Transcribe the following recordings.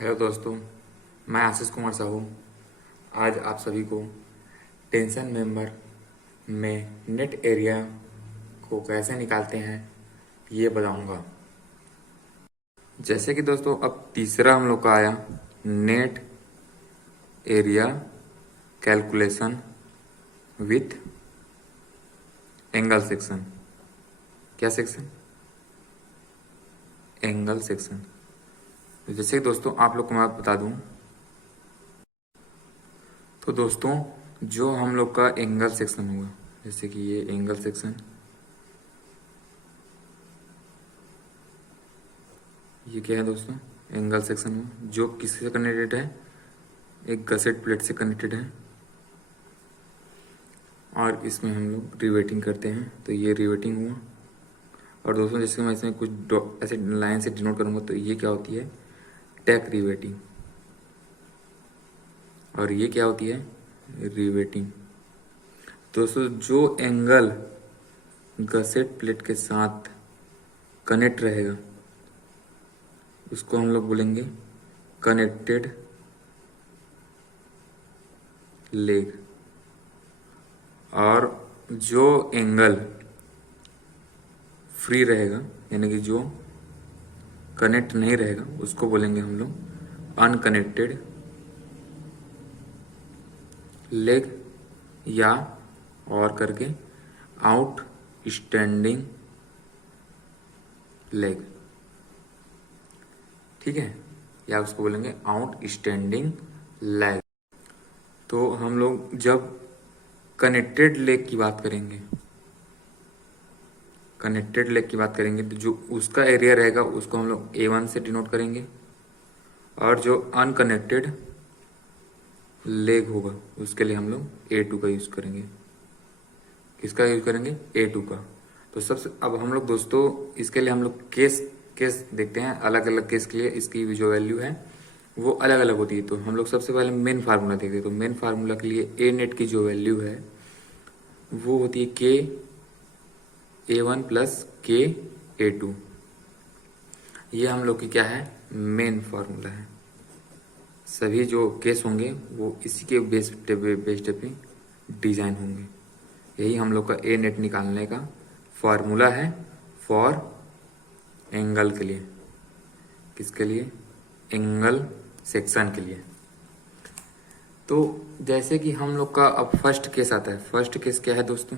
Hello दोस्तों, मैं आशीष कुमार साहू आज आप सभी को टेंशन मेंबर में नेट एरिया को कैसे निकालते हैं ये बताऊंगा। जैसे कि दोस्तों अब तीसरा हम लोग का आया net area calculation with angle section. क्या सेक्शन? Angle section. तो जैसे कि दोस्तों आप लोग को मैं बता दूं, तो दोस्तों जो हम लोग का एंगल सेक्शन होगा, जैसे कि ये एंगल सेक्शन, ये क्या है दोस्तों? एंगल सेक्शन में जो किससे कनेक्टेड है? एक गसेट प्लेट से कनेक्टेड है और इसमें हम लोग रिवेटिंग करते हैं, तो ये रिवेटिंग हुआ। और दोस्तों जैसे मैं इसमें कुछ ऐसे लाइन से डिनोट करूंगा तो ये क्या होती है? टैक रिवेटिंग। और ये क्या होती है? रिवेटिंग। दोस्तों जो एंगल गसेट प्लेट के साथ कनेक्ट रहेगा उसको हम लोग बोलेंगे कनेक्टेड लेग। और जो एंगल फ्री रहेगा यानी कि जो कनेक्ट नहीं रहेगा उसको बोलेंगे हम लोग अनकनेक्टेड लेग, या और करके आउट स्टैंडिंग लेग। ठीक है, या उसको बोलेंगे आउट स्टैंडिंग लेग। तो हम लोग जब कनेक्टेड लेग की बात करेंगे, कनेक्टेड लेग की बात करेंगे तो जो उसका एरिया रहेगा उसको हम लोग A1 से डिनोट करेंगे। और जो अनकनेक्टेड लेग होगा उसके लिए हम लोग A2 का यूज करेंगे। किसका यूज करेंगे? A2 का। तो सबसे अब हम लोग दोस्तों इसके लिए हम लोग केस केस देखते हैं। अलग अलग केस के लिए इसकी जो वैल्यू है वो अलग अलग होती है। तो हम लोग सबसे पहले मेन फार्मूला देखते हैं। तो मेन फार्मूला के लिए ए नेट की जो वैल्यू है वो होती है KA1 प्लस KA2। ये हम लोग की क्या है? मेन फार्मूला है। सभी जो केस होंगे वो इसी के बेस्ड पे डिजाइन होंगे। यही हम लोग का ए नेट निकालने का फार्मूला है फॉर एंगल के लिए। किसके लिए? एंगल सेक्शन के लिए। तो जैसे कि हम लोग का अब फर्स्ट केस आता है। फर्स्ट केस क्या है दोस्तों?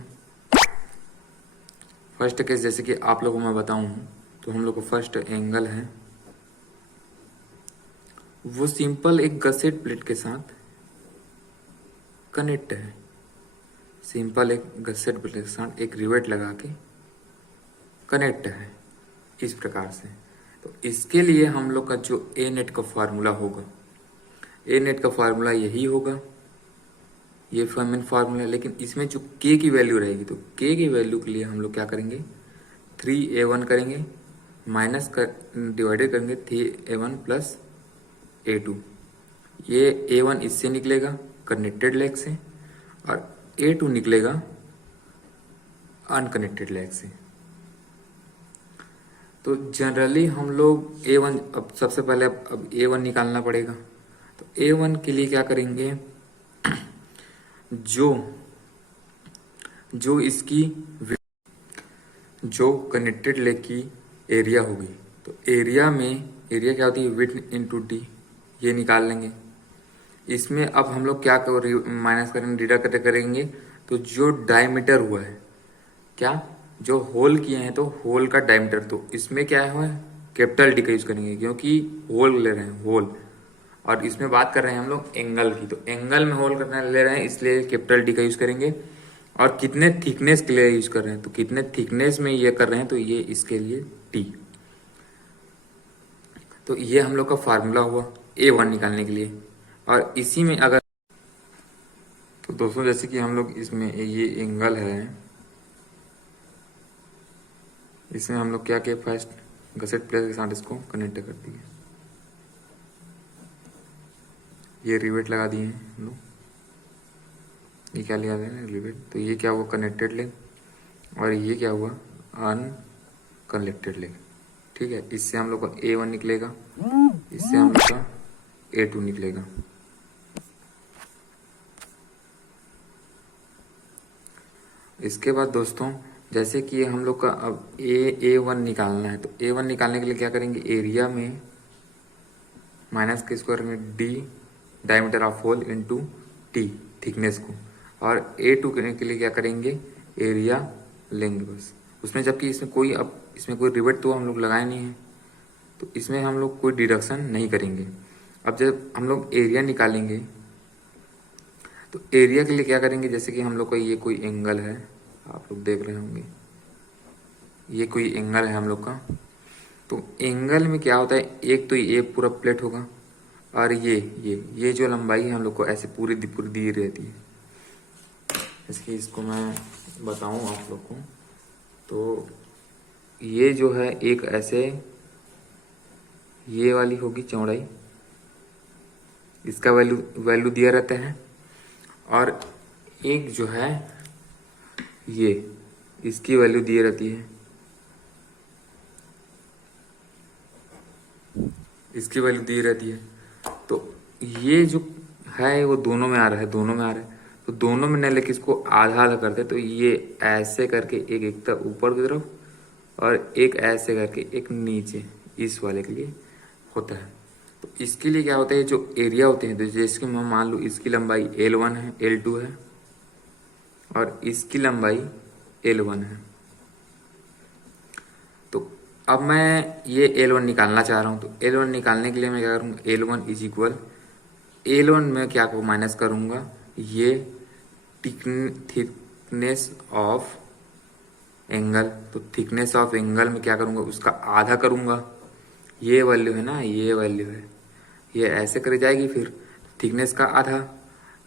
फर्स्ट केस जैसे कि आप लोगों को मैं बताऊं तो हम लोग का फर्स्ट एंगल है वो सिंपल एक गसेट प्लेट के साथ कनेक्ट है। सिंपल एक गसेट प्लेट के साथ एक रिवेट लगा के कनेक्ट है इस प्रकार से। तो इसके लिए हम लोग का जो ए नेट का फार्मूला होगा, ए नेट का फार्मूला यही होगा, ये मेन फार्मूला। लेकिन इसमें जो के की वैल्यू रहेगी तो के की वैल्यू के लिए हम लोग क्या करेंगे? 3A1 करेंगे, माइनस कर डिवाइडेड करेंगे 3A1 प्लस A2। ये A1 इससे निकलेगा कनेक्टेड लेग से और A2 निकलेगा अनकनेक्टेड लेग से। तो जनरली हम लोग A1 अब सबसे पहले अब A1 निकालना पड़ेगा। तो A1 के लिए क्या करेंगे? जो जो इसकी जो कनेक्टेड लेग की एरिया होगी, तो एरिया में एरिया क्या होती है? विड्थ इनटू डी, ये निकाल लेंगे। इसमें अब हम लोग क्या माइनस करेंगे, डिडक्ट करेंगे। तो जो डायमीटर हुआ है, क्या जो होल किए हैं तो होल का डायमीटर, तो इसमें क्या है? कैपिटल डी का यूज करेंगे क्योंकि होल ले रहे हैं होल। और इसमें बात कर रहे हैं हम लोग एंगल की, तो एंगल में होल करने ले रहे हैं इसलिए कैपिटल डी का यूज करेंगे। और कितने थिकनेस के लिए यूज कर रहे हैं, तो कितने थिकनेस में ये कर रहे हैं तो ये इसके लिए टी। तो ये हम लोग का फार्मूला हुआ A1 निकालने के लिए। और इसी में अगर तो दोस्तों जैसे कि हम लोग इसमें ये एंगल है, इसमें हम लोग क्या किए? फर्स्ट गसेट प्लेट के साथ इसको कनेक्ट कर दिए, ये रिवेट लगा दिए हैं हम लोग। ये क्या लिया है? रिवेट। तो ये क्या हुआ? Connected leg. और ये क्या हुआ? Unconnected leg. ठीक है, इससे हम लोग का A1 निकलेगा, इससे हम लोग का A2 निकलेगा। इसके बाद दोस्तों जैसे कि हम लोग का अब A1 निकालना है, तो A1 निकालने के लिए क्या करेंगे, एरिया में माइनस के स्क्वायर में D diameter of hole into T thickness को, और A2 करने के लिए क्या करेंगे, एरिया लेंगे बस उसमें। जबकि इसमें कोई, अब इसमें कोई रिवेट तो हम लोग लगाए नहीं है, तो इसमें हम लोग कोई डिडक्शन नहीं करेंगे। अब जब हम लोग एरिया निकालेंगे तो एरिया के लिए क्या करेंगे, जैसे कि हम लोग का ये कोई एंगल है, आप लोग देख रहे होंगे ये कोई एंगल है हम लोग का। तो एंगल में क्या होता है, एक तो ये पूरा प्लेट होगा, और ये जो लंबाई है हम लोग को ऐसे पूरी दी रहती है। जैसे कि इसको मैं बताऊं आप लोग को, तो ये जो है एक ऐसे ये वाली होगी चौड़ाई, इसका वैल्यू दिया रहता है, और एक जो है ये इसकी वैल्यू दी रहती है, इसकी वैल्यू दी रहती है। तो ये जो है वो दोनों में आ रहा है, दोनों में आ रहा है, तो दोनों में न लेके इसको आधा आधा करते, तो ये ऐसे करके एक तरफ ऊपर की तरफ, और एक ऐसे करके एक नीचे, इस वाले के लिए होता है। तो इसके लिए क्या होता है, जो एरिया होते हैं, तो जैसे कि मैं मान लूँ इसकी लंबाई L1 है, L2 है, और इसकी लंबाई L1 है। तो अब मैं ये L1 निकालना चाह रहा हूँ, तो L1 निकालने के लिए मैं क्या करूँगा, L1 इज इक्वल, L1 में क्या को माइनस करूँगा, ये थिकनेस ऑफ एंगल, तो थिकनेस ऑफ एंगल में क्या करूँगा, उसका आधा करूँगा। ये वैल्यू है ना, ये वैल्यू है, ये ऐसे कर जाएगी, फिर थिकनेस का आधा,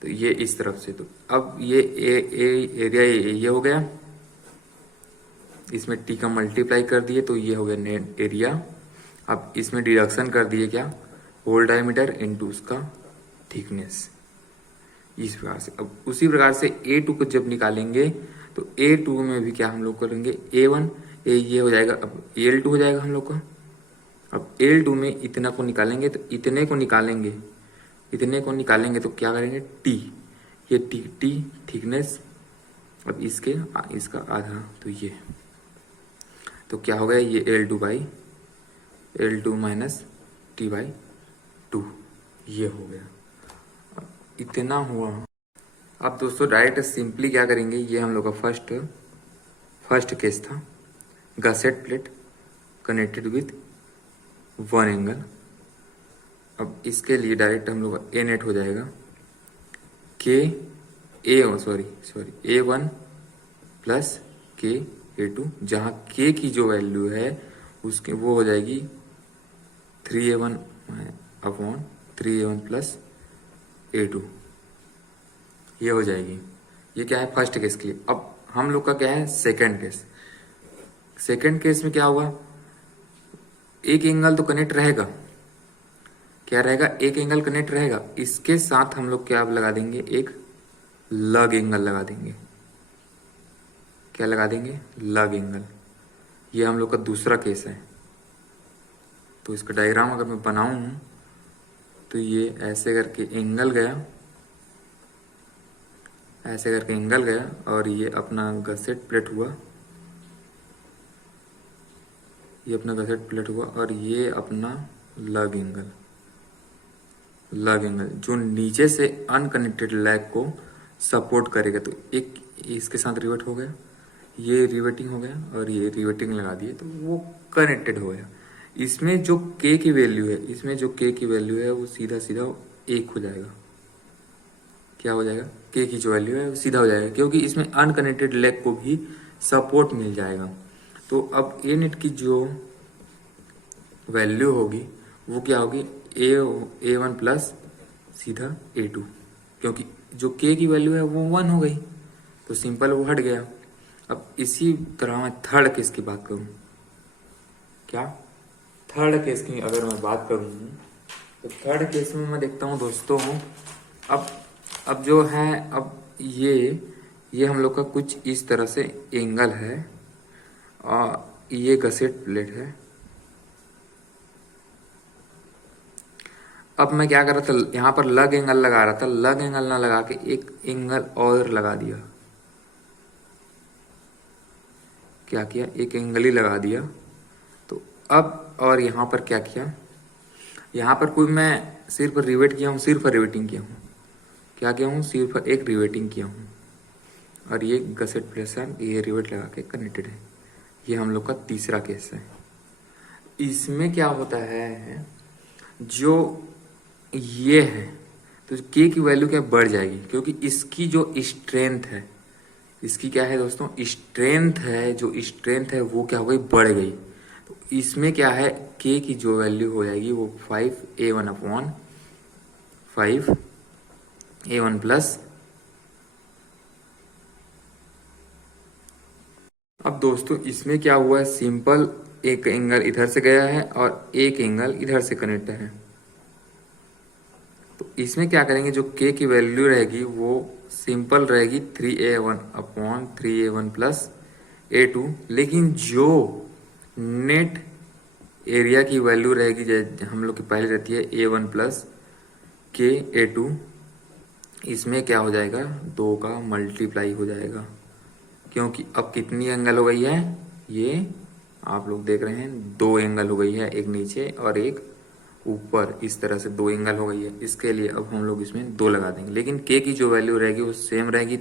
तो ये इस तरफ से। तो अब ये एरिया ये हो गया, इसमें टी का मल्टीप्लाई कर दिए, तो ये हो गया नेट एरिया। अब इसमें डिडक्शन कर दिए क्या, होल डायमीटर इनटू उसका थिकनेस, इस प्रकार से। अब उसी प्रकार से A2 को जब निकालेंगे, तो A2 में भी क्या हम लोग करेंगे, A1 ये हो जाएगा, अब L2 हो जाएगा हम लोग का। अब L2 में इतना को निकालेंगे, तो इतने को निकालेंगे, इतने को निकालेंगे तो क्या करेंगे, T, ये टी थिकनेस, अब इसका आधा, तो ये, तो क्या हो गया, ये L2 माइनस T/2, ये हो गया। अब इतना हुआ। अब दोस्तों डायरेक्ट सिंपली क्या करेंगे, ये हम लोग का फर्स्ट केस था, gusset plate connected with one angle. अब इसके लिए डायरेक्ट हम लोग का A नेट हो जाएगा A1 प्लस A2, जहाँ K की जो वैल्यू है उसके वो हो जाएगी 3A1 upon 3A1 plus A2, ये हो जाएगी। ये क्या है, फर्स्ट केस के लिए। अब हम लोग का क्या है, सेकंड केस। सेकंड केस में क्या होगा, एक एंगल तो कनेक्ट रहेगा, क्या रहेगा, एक एंगल कनेक्ट रहेगा, इसके साथ हम लोग क्या लगा देंगे, एक लग एंगल लगा देंगे। क्या लगा देंगे, लग एंगल। ये हम लोग का दूसरा केस है। तो इसका डायग्राम अगर मैं बनाऊं, तो ये ऐसे करके एंगल गया, ऐसे करके एंगल गया, और ये अपना गसेट प्लेट हुआ, ये अपना गसेट प्लेट हुआ, और ये अपना लग एंगल जो नीचे से अनकनेक्टेड लैग को सपोर्ट करेगा। तो एक इसके साथ रिवेट हो गया, ये रिवेटिंग हो गया, और ये रिवेटिंग लगा दिए, तो वो कनेक्टेड हो गया। इसमें जो K की वैल्यू है, इसमें जो K की वैल्यू है वो सीधा सीधा 1 हो जाएगा। क्या हो जाएगा, K की जो वैल्यू है वो सीधा हो जाएगा, क्योंकि इसमें अनकनेक्टेड लेग को भी सपोर्ट मिल जाएगा। तो अब A नेट की जो वैल्यू होगी वो क्या होगी, A1 प्लस सीधा A2, क्योंकि जो K की वैल्यू है वो 1 हो गई, तो सिंपल वो हट गया। अब इसी तरह मैं थर्ड केस की बात करूं, क्या थर्ड केस की अगर मैं बात करूं, तो थर्ड केस में मैं देखता हूं दोस्तों, अब जो है, अब ये हम लोग का कुछ इस तरह से एंगल है, और ये गसेट प्लेट है, अब मैं क्या कर रहा था, यहाँ पर लग एंगल लगा रहा था, लग एंगल ना लगा के एक एंगल और लगा दिया। क्या किया, एक एंगल ही लगा दिया। तो अब और यहाँ पर क्या किया, यहाँ पर कोई मैं सिर्फ रिवेट किया हूँ, सिर्फ रिवेटिंग किया हूँ। क्या किया हूँ, सिर्फ एक रिवेटिंग किया हूँ। और ये गसेट प्लेट है, ये रिवेट लगा के कनेक्टेड है। ये हम लोग का तीसरा केस है। इसमें क्या होता है, जो ये है तो के की वैल्यू क्या बढ़ जाएगी, क्योंकि इसकी जो स्ट्रेंथ है, इसकी क्या है दोस्तों, स्ट्रेंथ है, जो स्ट्रेंथ है वो क्या हो गई, बढ़ गई। तो इसमें क्या है, के की जो वैल्यू हो जाएगी वो 5a1 अपॉन 5a1 प्लस। अब दोस्तों इसमें क्या हुआ है, सिंपल एक एंगल इधर से गया है और एक एंगल इधर से कनेक्ट है। तो इसमें क्या करेंगे, जो के की वैल्यू रहेगी वो सिंपल रहेगी 3a1 upon 3a1 plus a2। लेकिन जो नेट एरिया की वैल्यू रहेगी, हम लोग की पहले रहती है a1 प्लस के a2, इसमें क्या हो जाएगा, 2 का मल्टीप्लाई हो जाएगा। क्योंकि अब कितनी एंगल हो गई है, ये आप लोग देख रहे हैं 2 एंगल हो गई है, एक नीचे और एक ऊपर, इस तरह से 2 एंगल हो गई है। इसके लिए अब हम लोग इसमें 2 लगा देंगे। लेकिन के की जो वैल्यू रहेगी वो सेम रहेगी,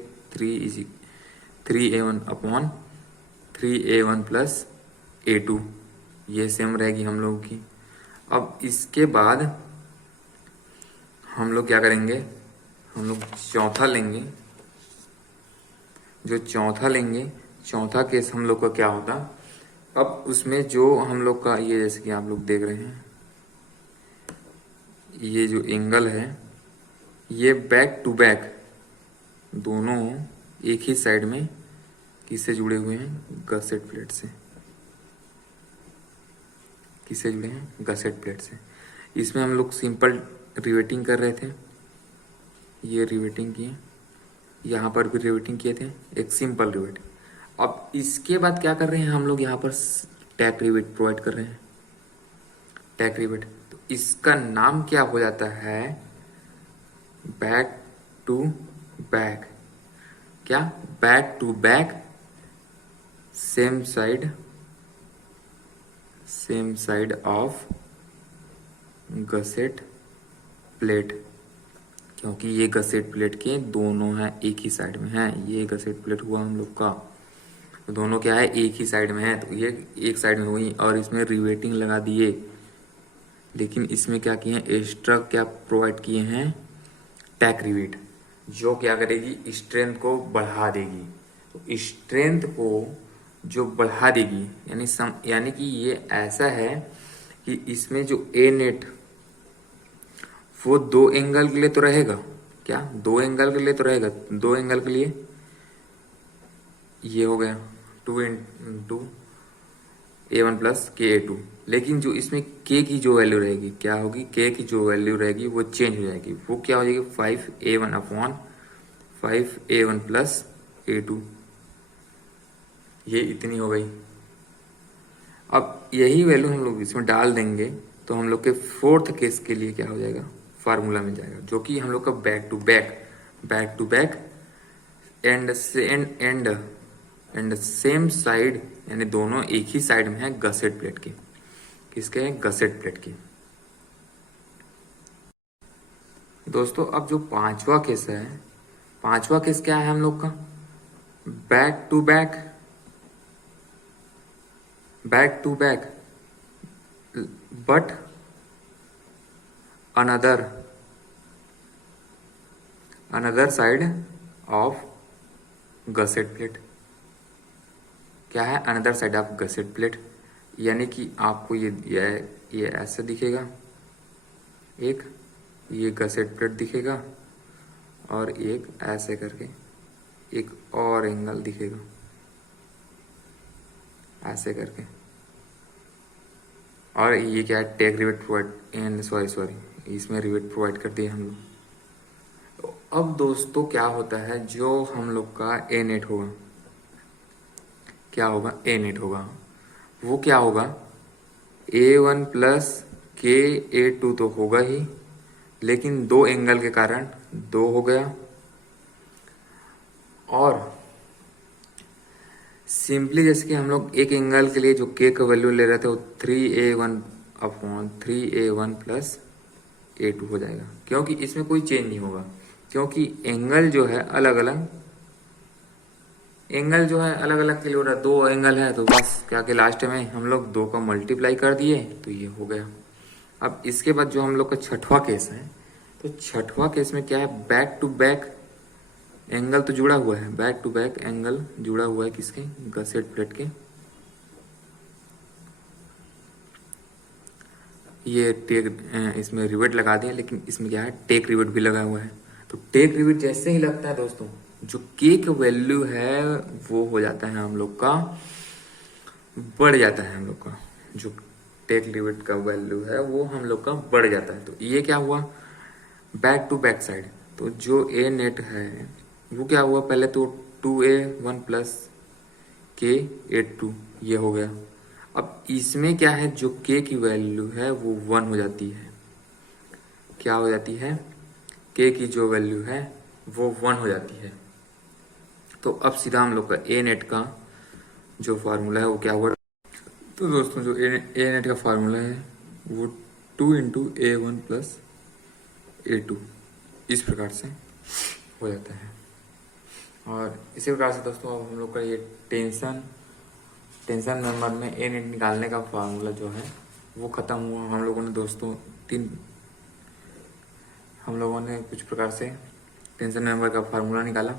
3a1 upon 3a1 plus a2, ये सेम रहेगी हम लोगों की। अब इसके बाद हम लोग क्या करेंगे, हम लोग चौथा लेंगे। जो चौथा लेंगे, चौथा केस हम लोग का क्या होता, अब उसमें जो हम लोग का ये, जैसे कि आप लोग देख रहे हैं, ये जो एंगल है ये बैक टू बैक दोनों एक ही साइड में किससे जुड़े हुए हैं, गसेट प्लेट से। किससे जुड़े हैं, गसेट प्लेट से। इसमें हम लोग सिंपल रिवेटिंग कर रहे थे, ये रिवेटिंग किए, यहाँ पर भी रिवेटिंग किए थे, एक सिंपल रिवेट। अब इसके बाद क्या कर रहे हैं हम लोग, यहाँ पर टैक रिवेट प्रोवाइड कर रहे हैं, टैक रिवेट। तो इसका नाम क्या हो जाता है, बैक टू बैक। क्या, back to back same side of gusset plate. क्योंकि ये गसेट प्लेट के दोनों हैं, एक ही साइड में है। ये गसेट प्लेट हुआ हम लोग का, तो दोनों क्या है, एक ही साइड में है। तो ये एक साइड में हुई और इसमें रिवेटिंग लगा दिए। लेकिन इसमें क्या किए हैं, एक्स्ट्रा क्या प्रोवाइड किए हैं, टैक रिवेट, जो क्या करेगी, स्ट्रेंथ को बढ़ा देगी। तो स्ट्रेंथ को जो बढ़ा देगी, यानी कि ये ऐसा है कि इसमें जो ए नेट वो 2 एंगल के लिए तो रहेगा। क्या, 2 एंगल के लिए तो रहेगा। 2 एंगल के लिए ये हो गया 2 इंटू a1 प्लस के a2। लेकिन जो इसमें के की जो वैल्यू रहेगी, क्या होगी, के की जो वैल्यू रहेगी वो चेंज हो जाएगी। वो क्या हो जाएगी, 5a1 upon 5a1 plus a2, ये इतनी हो गई। अब यही वैल्यू हम लोग इसमें डाल देंगे तो हम लोग के फोर्थ केस के लिए क्या हो जाएगा, फार्मूला मिल जाएगा, जो कि हम लोग का back to back and same side, यानी दोनों एक ही साइड में है गसेट प्लेट के। किसके, गसेट प्लेट के। दोस्तों अब जो पांचवा केस है, पांचवा केस क्या है हम लोग का, back to back but another side of gusset plate. क्या है, another side of gusset plate. यानी कि आपको ये ऐसे दिखेगा, एक ये गसेट प्लेट दिखेगा और एक ऐसे करके एक और एंगल दिखेगा, ऐसे करके। और ये क्या है, टैग रिवेट प्रोवाइड, सॉरी इसमें रिवेट प्रोवाइड कर दिए हम लोग। तो अब दोस्तों क्या होता है, जो हम लोग का ए नेट होगा, क्या होगा, ए नेट होगा, वो क्या होगा, a1 प्लस के a2 तो होगा ही, लेकिन दो एंगल के कारण दो हो गया। और सिंपली जैसे कि हम लोग एक एंगल के लिए जो के का वैल्यू ले रहे थे वो 3a1/3a1 प्लस a2 हो जाएगा, क्योंकि इसमें कोई चेंज नहीं होगा, क्योंकि एंगल जो है अलग अलग के लिए हो रहा है। दो एंगल है तो बस क्या कि लास्ट में हम लोग दो का मल्टीप्लाई कर दिए तो ये हो गया। अब इसके बाद जो हम लोग का छठवां केस है, तो छठवां केस में क्या है, बैक टू बैक एंगल तो जुड़ा हुआ है, बैक टू बैक एंगल जुड़ा हुआ है किसके, गसेट प्लेट के। ये टेक इसमें रिवेट लगा दिया, लेकिन इसमें क्या है, टेक रिवेट भी लगा हुआ है। तो टेक रिवेट जैसे ही लगता है दोस्तों, जो के का वैल्यू है वो हो जाता है हम लोग का, बढ़ जाता है हम लोग का, जो टेक रिवेट का वैल्यू है वो हम लोग का बढ़ जाता है। तो ये क्या हुआ, बैक टू बैक साइड। तो जो ए नेट है वो क्या हुआ, पहले तो 2a1 प्लस k a2 ये हो गया। अब इसमें क्या है, जो k की वैल्यू है वो 1 हो जाती है। क्या हो जाती है, k की जो वैल्यू है वो 1 हो जाती है। तो अब सीधा हम लोग का ए नेट का जो फार्मूला है वो क्या हुआ। तो दोस्तों जो ए नेट का फार्मूला है वो 2 × a1 प्लस a2 इस प्रकार से हो जाता है। और इसी प्रकार से दोस्तों अब हम लोग का ये टेंशन मेंबर में ए नेट निकालने का फार्मूला जो है वो ख़त्म हुआ। हम लोगों ने दोस्तों हम लोगों ने कुछ प्रकार से टेंशन मेंबर का फार्मूला निकाला।